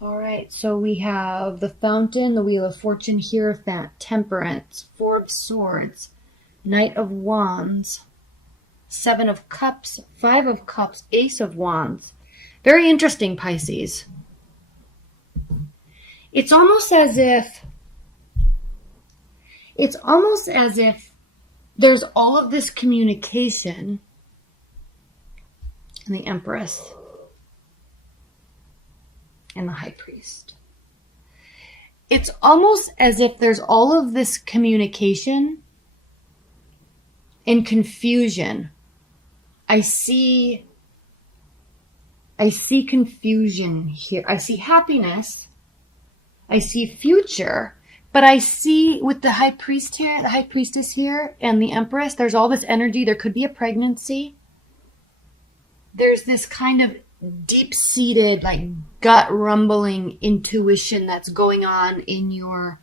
All right, so we have the Fountain, the Wheel of Fortune, Hierophant, Temperance, Four of Swords, Knight of Wands, Seven of Cups, Five of Cups, Ace of Wands. Very interesting, Pisces. It's almost as if there's all of this communication and the Empress and the High Priest. It's almost as if there's all of this communication and confusion. I see confusion here. I see happiness. I see future. But I see with the High Priest here, the High Priestess here, and the Empress, there's all this energy. There could be a pregnancy. There's this kind of deep-seated, like gut rumbling intuition that's going on in your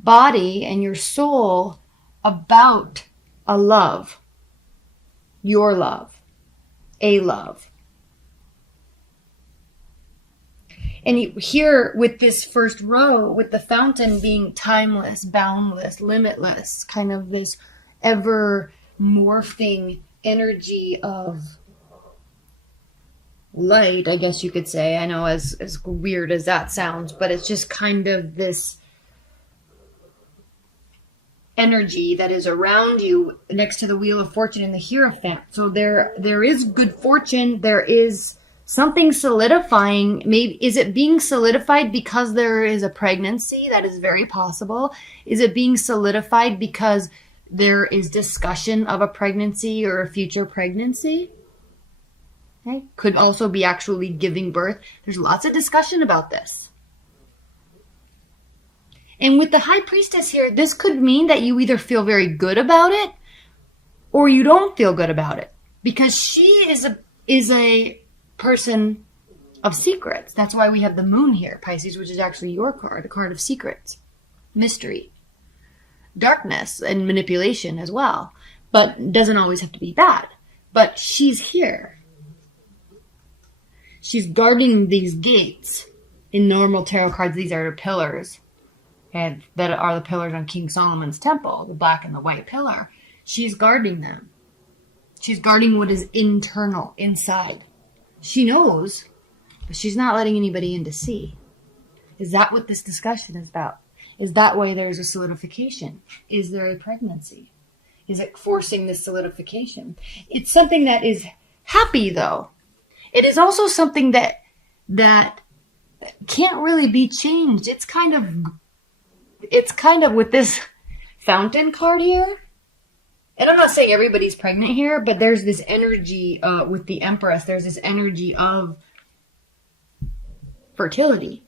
body and your soul about a love, your love, a love. And here with this first row, with the Fountain being timeless, boundless, limitless, kind of this ever morphing energy of light, I guess you could say. I know as weird as that sounds, but it's just kind of this energy that is around you next to the Wheel of Fortune and the Hierophant. So there is good fortune. There is something solidifying. Maybe is it being solidified because there is a pregnancy? That is very possible. Is it being solidified because there is discussion of a pregnancy or a future pregnancy? Okay. Could also be actually giving birth. There's lots of discussion about this. And with the High Priestess here, this could mean that you either feel very good about it or you don't feel good about it, because she is a person of secrets. That's why we have the Moon here, Pisces, which is actually your card, a card of secrets, mystery, darkness, and manipulation as well. But it doesn't always have to be bad. But she's here. She's guarding these gates. In normal tarot cards, these are the pillars. And that are the pillars on King Solomon's temple, the black and the white pillar. She's guarding them. She's guarding what is internal, inside. She knows, but she's not letting anybody in to see. Is that what this discussion is about? Is that why there's a solidification? Is there a pregnancy? Is it forcing this solidification? It's something that is happy, though. It is also something that can't really be changed. It's kind of with this Fountain card here. And I'm not saying everybody's pregnant here, but there's this energy with the Empress. There's this energy of fertility.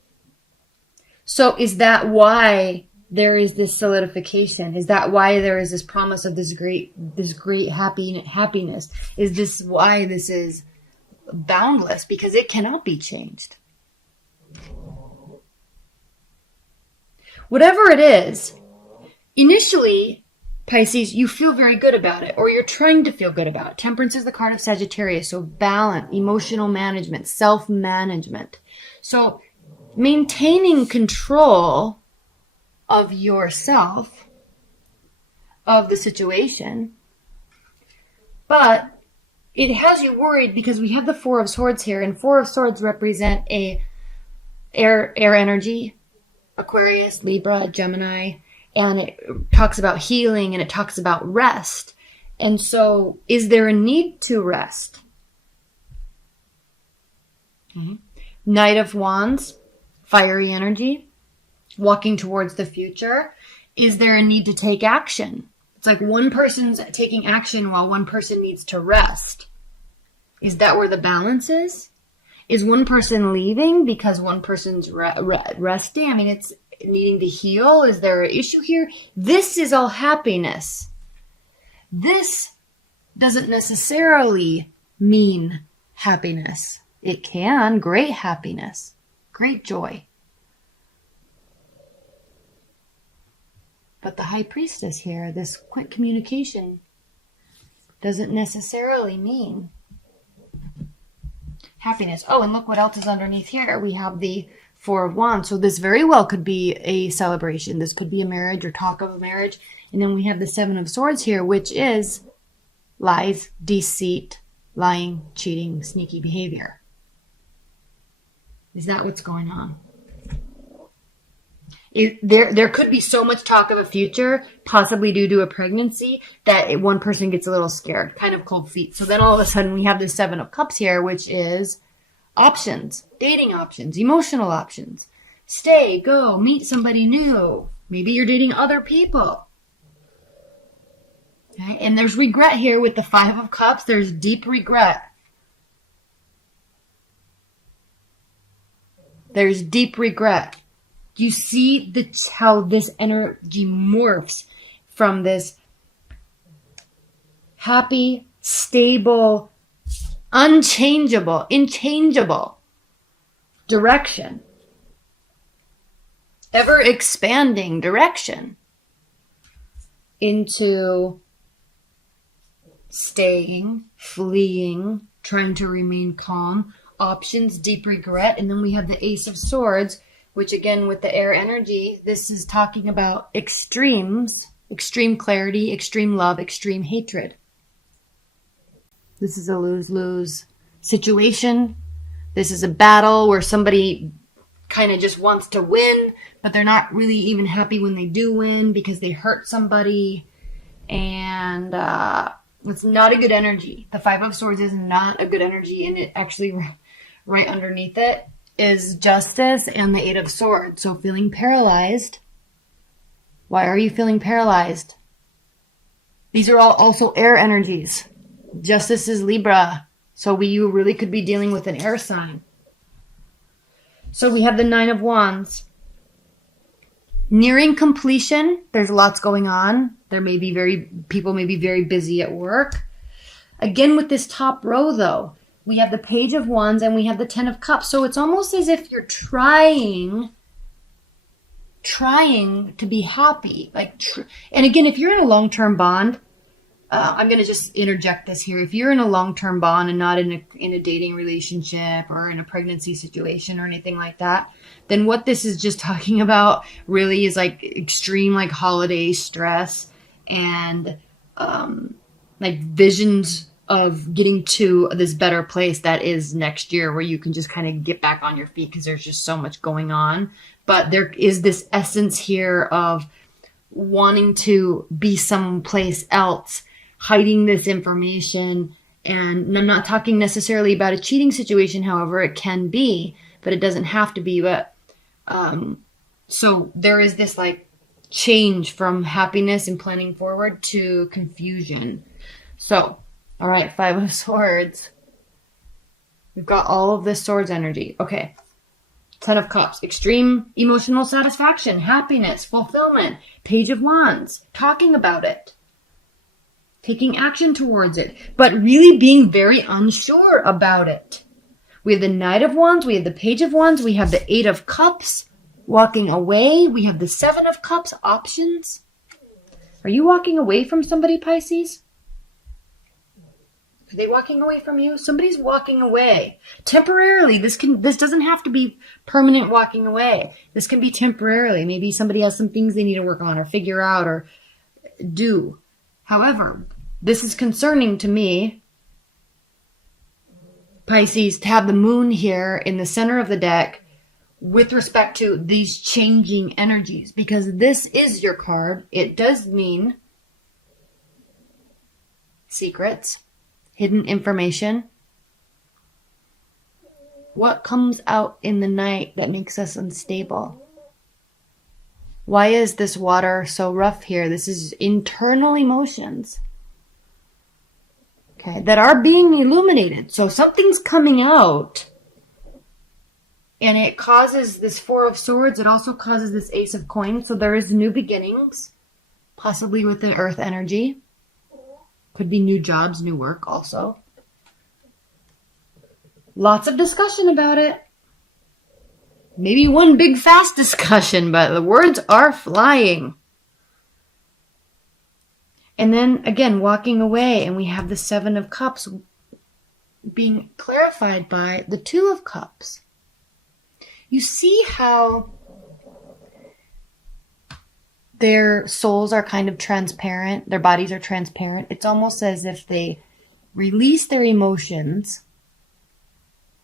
So is that why there is this solidification? Is that why there is this promise of this great happiness? Is this why this is boundless? Because it cannot be changed. Whatever it is, initially, Pisces, you feel very good about it, or you're trying to feel good about it. Temperance is the card of Sagittarius, so balance, emotional management, self-management. So maintaining control of yourself, of the situation, but it has you worried because we have the Four of Swords here, and Four of Swords represent a air energy, Aquarius, Libra, Gemini, and it talks about healing and it talks about rest. And so, is there a need to rest? Mm-hmm. Knight of Wands, fiery energy, walking towards the future. Is there a need to take action? It's like one person's taking action while one person needs to rest. Is that where the balance is? Is one person leaving because one person's resting? I mean, it's needing to heal. Is there an issue here? This is all happiness. This doesn't necessarily mean happiness. It can, great happiness, great joy. But the High Priestess here, this quick communication, doesn't necessarily mean happiness. Oh, and look what else is underneath here. We have the Four of Wands. So this very well could be a celebration. This could be a marriage or talk of a marriage. And then we have the Seven of Swords here, which is lies, deceit, lying, cheating, sneaky behavior. Is that what's going on? There could be so much talk of a future, possibly due to a pregnancy, that one person gets a little scared, kind of cold feet. So then all of a sudden we have the Seven of Cups here, which is options, dating options, emotional options. Stay, go, meet somebody new. Maybe you're dating other people. Okay? And there's regret here with the Five of Cups. There's deep regret. There's deep regret. You see how this energy morphs from this happy, stable, inchangeable direction, ever expanding direction, into staying, fleeing, trying to remain calm, options, deep regret. And then we have the Ace of Swords, which again, with the air energy, this is talking about extremes, extreme clarity, extreme love, extreme hatred. This is a lose-lose situation. This is a battle where somebody kind of just wants to win, but they're not really even happy when they do win because they hurt somebody. And it's not a good energy. The Five of Swords is not a good energy, and it actually right underneath it is Justice and the Eight of Swords. So feeling paralyzed. Why are you feeling paralyzed? These are all also air energies. Justice is Libra. So you really could be dealing with an air sign. So we have the Nine of Wands. Nearing completion. There's lots going on. People may be very busy at work. Again, with this top row though, we have the Page of Wands and we have the Ten of Cups. So it's almost as if you're trying to be happy. And again, if you're in a long-term bond, I'm going to just interject this here. If you're in a long-term bond and not in a dating relationship or in a pregnancy situation or anything like that, then what this is just talking about really is like extreme like holiday stress and like visions of getting to this better place that is next year where you can just kind of get back on your feet because there's just so much going on. But there is this essence here of wanting to be someplace else, hiding this information. And I'm not talking necessarily about a cheating situation, however, it can be, but it doesn't have to be. But so there is this like change from happiness and planning forward to confusion. So, all right, Five of Swords. We've got all of this swords energy. Okay. Ten of Cups, extreme emotional satisfaction, happiness, fulfillment. Page of Wands, talking about it. Taking action towards it, but really being very unsure about it. We have the Knight of Wands, we have the Page of Wands, we have the Eight of Cups, walking away. We have the Seven of Cups, options. Are you walking away from somebody, Pisces? Are they walking away from you? Somebody's walking away. Temporarily. This doesn't have to be permanent walking away. This can be temporarily. Maybe somebody has some things they need to work on or figure out or do. However, this is concerning to me, Pisces, to have the moon here in the center of the deck with respect to these changing energies, because this is your card. It does mean secrets, hidden information. What comes out in the night that makes us unstable? Why is this water so rough here? This is internal emotions, okay, that are being illuminated. So something's coming out and it causes this Four of Swords. It also causes this Ace of Coins. So there is new beginnings, possibly with the earth energy. Could be new jobs, new work also. Lots of discussion about it. Maybe one big fast discussion, but the words are flying. And then again, walking away, and we have the Seven of Cups. being clarified by the Two of Cups. You see how their souls are kind of transparent, their bodies are transparent. It's almost as if they release their emotions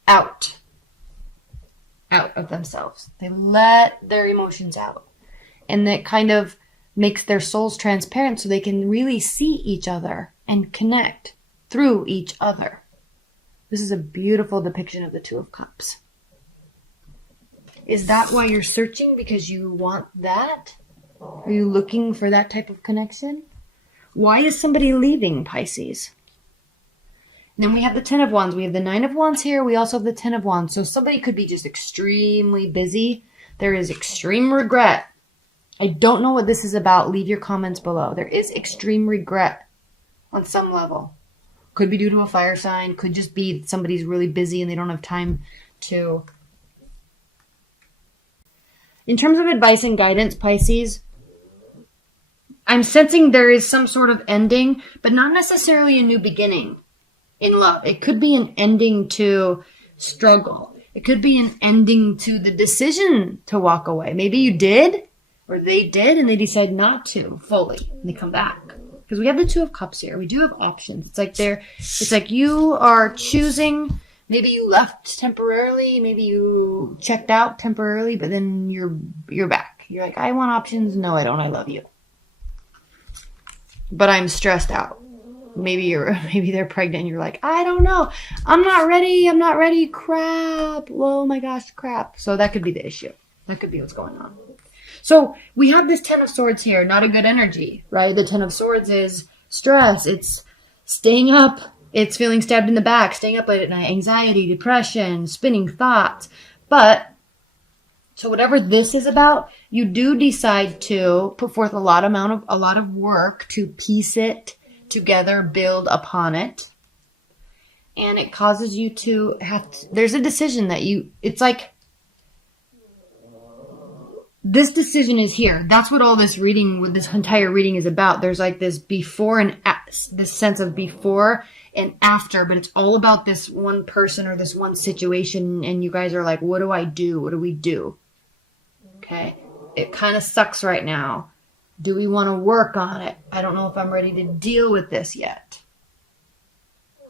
out of themselves. They let their emotions out. And that kind of makes their souls transparent so they can really see each other and connect through each other. This is a beautiful depiction of the Two of Cups. Is that why you're searching? Because you want that? Are you looking for that type of connection? Why is somebody leaving, Pisces? And then we have the Ten of Wands. We have the Nine of Wands here. We also have the Ten of Wands. So somebody could be just extremely busy. There is extreme regret. I don't know what this is about. Leave your comments below. There is extreme regret on some level. Could be due to a fire sign. Could just be somebody's really busy and they don't have time to. In terms of advice and guidance, Pisces, I'm sensing there is some sort of ending, but not necessarily a new beginning in love. It could be an ending to struggle. It could be an ending to the decision to walk away. Maybe you did, or they did, and they decide not to fully, and they come back. Because we have the Two of Cups here. We do have options. It's like you are choosing. Maybe you left temporarily. Maybe you checked out temporarily, but then you're back. You're like, I want options. No, I don't. I love you. But I'm stressed out. Maybe they're pregnant and you're like, I don't know. I'm not ready. Crap. Oh my gosh, crap. So that could be the issue. That could be what's going on. So we have this Ten of Swords here. Not a good energy, right? The Ten of Swords is stress. It's staying up. It's feeling stabbed in the back, staying up late at night, anxiety, depression, spinning thoughts. But, so whatever this is about, you do decide to put forth a lot of work to piece it together, build upon it. And it causes you to there's a decision that it's like, this decision is here. That's what all this entire reading is about. There's like this before and this sense of before and after, but it's all about this one person or this one situation. And you guys are like, what do I do? What do we do? Okay. It kind of sucks right now. Do we want to work on it? I don't know if I'm ready to deal with this yet.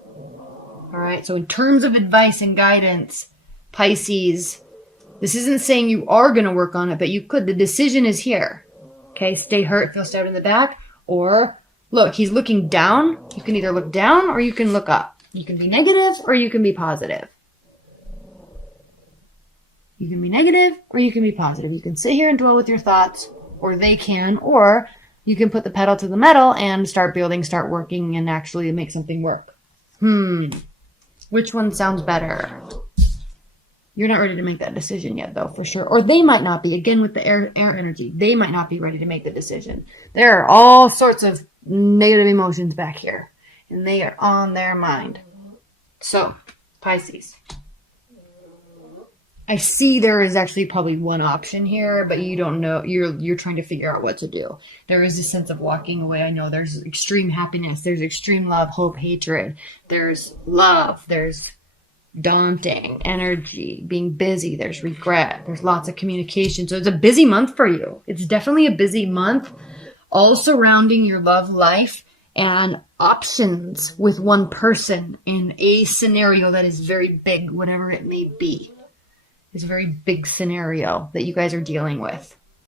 All right. So in terms of advice and guidance, Pisces, this isn't saying you are going to work on it, but you could. The decision is here. Okay, stay hurt, feel stabbed in the back, or look, he's looking down. You can either look down or you can look up. You can be negative or you can be positive. You can be negative or you can be positive. You can sit here and dwell with your thoughts, or they can, or you can put the pedal to the metal and start building, start working, and actually make something work. Which one sounds better? You're not ready to make that decision yet, though, for sure. Or they might not be. Again, with the air energy, they might not be ready to make the decision. There are all sorts of negative emotions back here, and they are on their mind. So, Pisces, I see there is actually probably one option here, but you don't know. You're trying to figure out what to do. There is a sense of walking away. I know there's extreme happiness. There's extreme love, hope, hatred. There's love. There's daunting energy, being busy. There's regret. There's lots of communication. So it's a busy month for you. It's definitely a busy month, all surrounding your love life and options with one person in a scenario that is very big, whatever it may be. It's a very big scenario that you guys are dealing with.